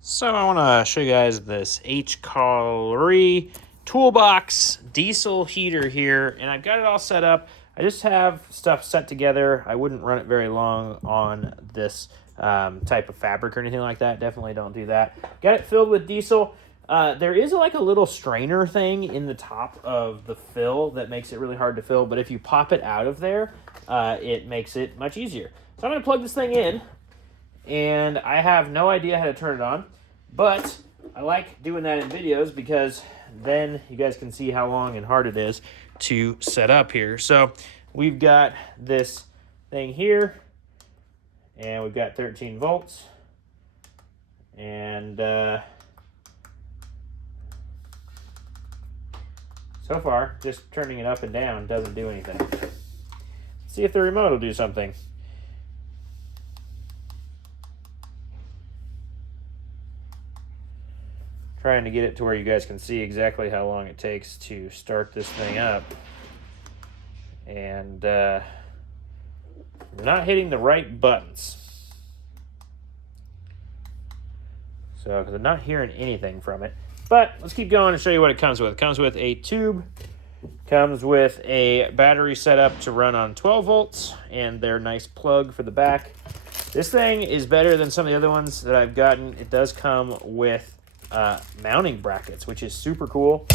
So I want to show you guys this HCALORY Toolbox diesel heater here, and I've got it all set up. I just have stuff set together. I wouldn't run it very long on this type of fabric or anything like that. Definitely don't do that. Got it filled with diesel. There is like a little strainer thing in the top of the fill that makes it really hard to fill, but if you pop it out of there, it makes it much easier. So I'm going to plug this thing in, and I have no idea how to turn it on, but I like doing that in videos because then you guys can see how long and hard it is to set up here. So we've got this thing here, and we've got 13 volts, and so far just turning it up and down doesn't do anything. Let's see if the remote will do something. Trying to get it to where you guys can see exactly how long it takes to start this thing up, and I'm not hitting the right buttons, so because I'm not hearing anything from it. But let's keep going and show you what it comes with. It comes with a tube, comes with a battery setup to run on 12 volts, and their nice plug for the back. This thing is better than some of the other ones that I've gotten. It does come with mounting brackets, which is super cool,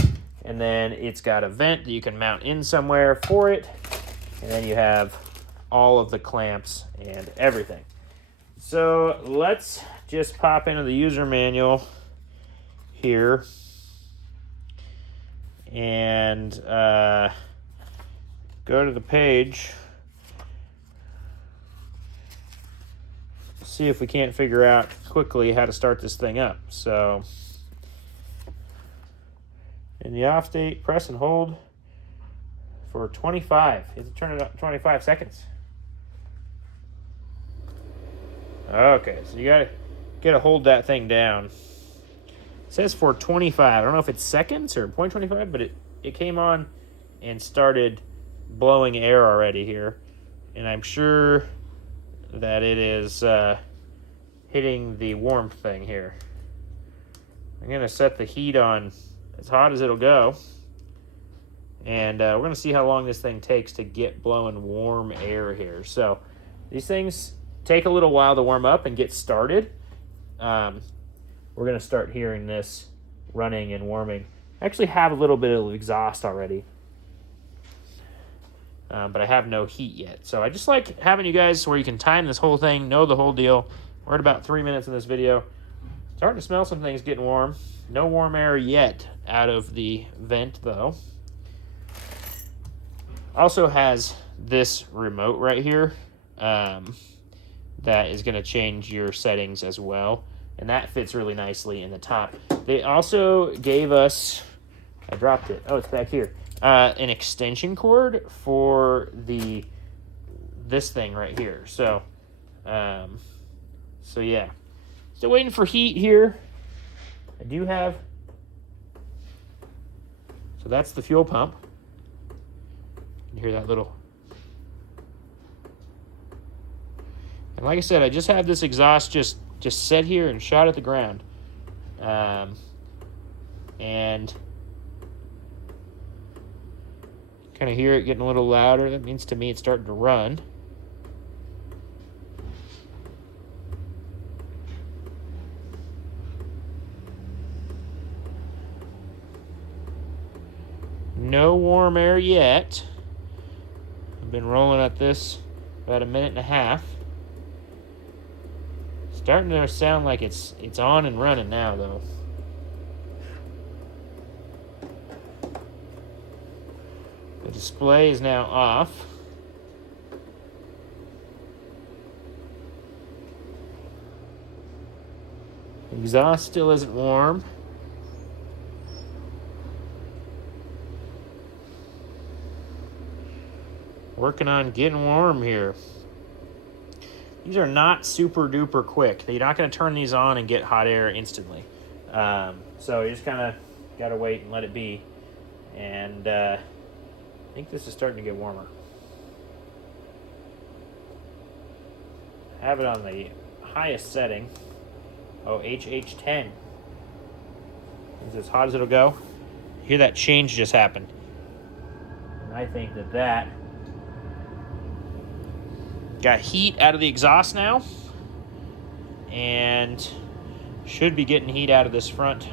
and then it's got a vent that you can mount in somewhere for it, and then you have all of the clamps and everything. So let's just pop into the user manual here and go to the page, see if we can't figure out quickly how to start this thing up. So in the off state, press and hold for 25. You have to turn it up 25 seconds. Okay, so you gotta hold that thing down. It says for 25. I don't know if it's seconds or 0.25, but it came on and started blowing air already here, and I'm sure that it is hitting the warmth thing here. I'm gonna set the heat on as hot as it'll go, and we're gonna see how long this thing takes to get blowing warm air here. So these things take a little while to warm up and get started. We're gonna start hearing this running and warming. I actually have a little bit of exhaust already, but I have no heat yet. So I just like having you guys where you can time this whole thing, know the whole deal. We're at about 3 minutes in this video. Starting to smell some things getting warm. No warm air yet out of the vent though. Also has this remote right here that is going to change your settings as well, and that fits really nicely in the top. They also gave us, I dropped it, oh, it's back here, an extension cord for this thing right here. So yeah, still waiting for heat here. I do have, so that's the fuel pump. You hear that little, and like I said, I just have this exhaust just set here and shot at the ground, and kind of hear it getting a little louder. That means to me it's starting to run. No warm air yet. I've been rolling at this about a minute and a half. Starting to sound like it's on and running now though. The display is now off. The exhaust still isn't warm. Working on getting warm here. These are not super duper quick. You're not going to turn these on and get hot air instantly. So you just kind of got to wait and let it be. And I think this is starting to get warmer. I have it on the highest setting. Oh, HH10. It's as hot as it'll go. Hear that change just happened. And I think that got heat out of the exhaust now. And should be getting heat out of this front,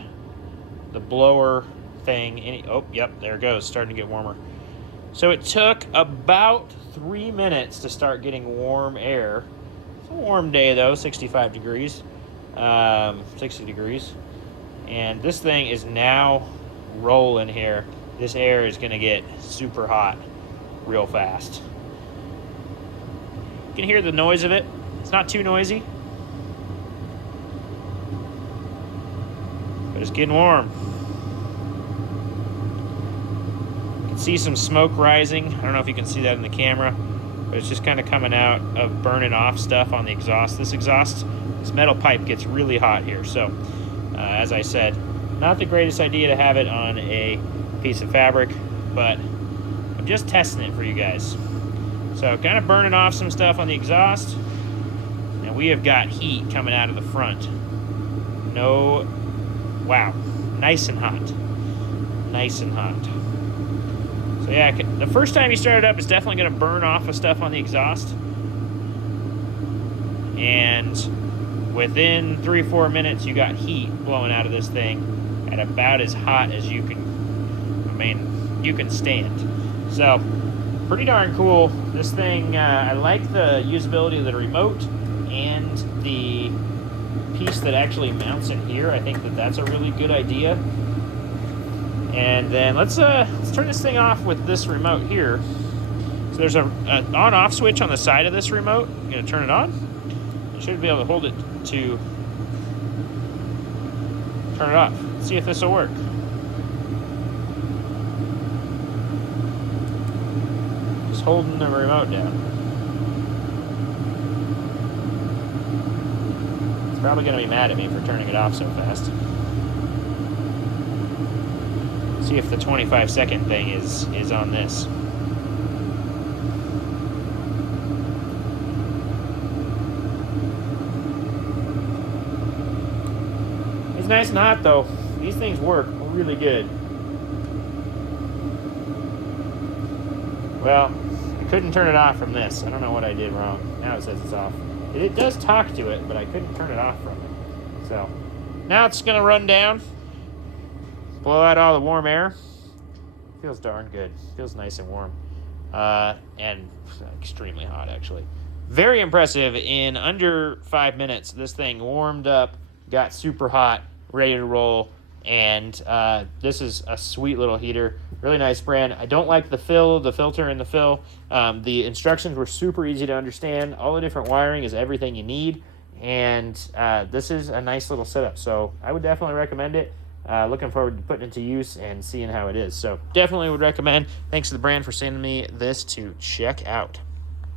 the blower thing. Oh, yep, there it goes. Starting to get warmer. So it took about 3 minutes to start getting warm air. It's a warm day, though, 65 degrees. 60 degrees. And this thing is now rolling here. This air is going to get super hot real fast. You can hear the noise of it. It's not too noisy, but it's getting warm. You can see some smoke rising. I don't know if you can see that in the camera, but it's just kind of coming out of burning off stuff on the exhaust. This metal pipe gets really hot here. So, as I said, not the greatest idea to have it on a piece of fabric, but I'm just testing it for you guys. So, kind of burning off some stuff on the exhaust, and we have got heat coming out of the front. Wow, nice and hot. Nice and hot. So yeah, the first time you start it up, it's definitely going to burn off of stuff on the exhaust. And within 3 or 4 minutes, you got heat blowing out of this thing at about as hot as you can stand. So, pretty darn cool. This thing, I like the usability of the remote and the piece that actually mounts in here. I think that's a really good idea. And then let's turn this thing off with this remote here. So there's a on-off switch on the side of this remote. I'm going to turn it on. You should be able to hold it to turn it off. Let's see if this will work. Just holding the remote down. It's probably going to be mad at me for turning it off so fast. See if the 25-second thing is on this. It's nice and hot though. These things work really good. Well, I couldn't turn it off from this. I don't know what I did wrong. Now it says it's off. It does talk to it, but I couldn't turn it off from it. So now it's gonna run down. Blow out all the warm air. Feels darn good. Feels nice and warm. And extremely hot, actually. Very impressive. In under 5 minutes, this thing warmed up, got super hot, ready to roll. And this is a sweet little heater. Really nice brand. I don't like the filter and the fill. The instructions were super easy to understand. All the different wiring is everything you need. And this is a nice little setup. So I would definitely recommend it. Looking forward to putting it to use and seeing how it is. So definitely would recommend. Thanks to the brand for sending me this to check out.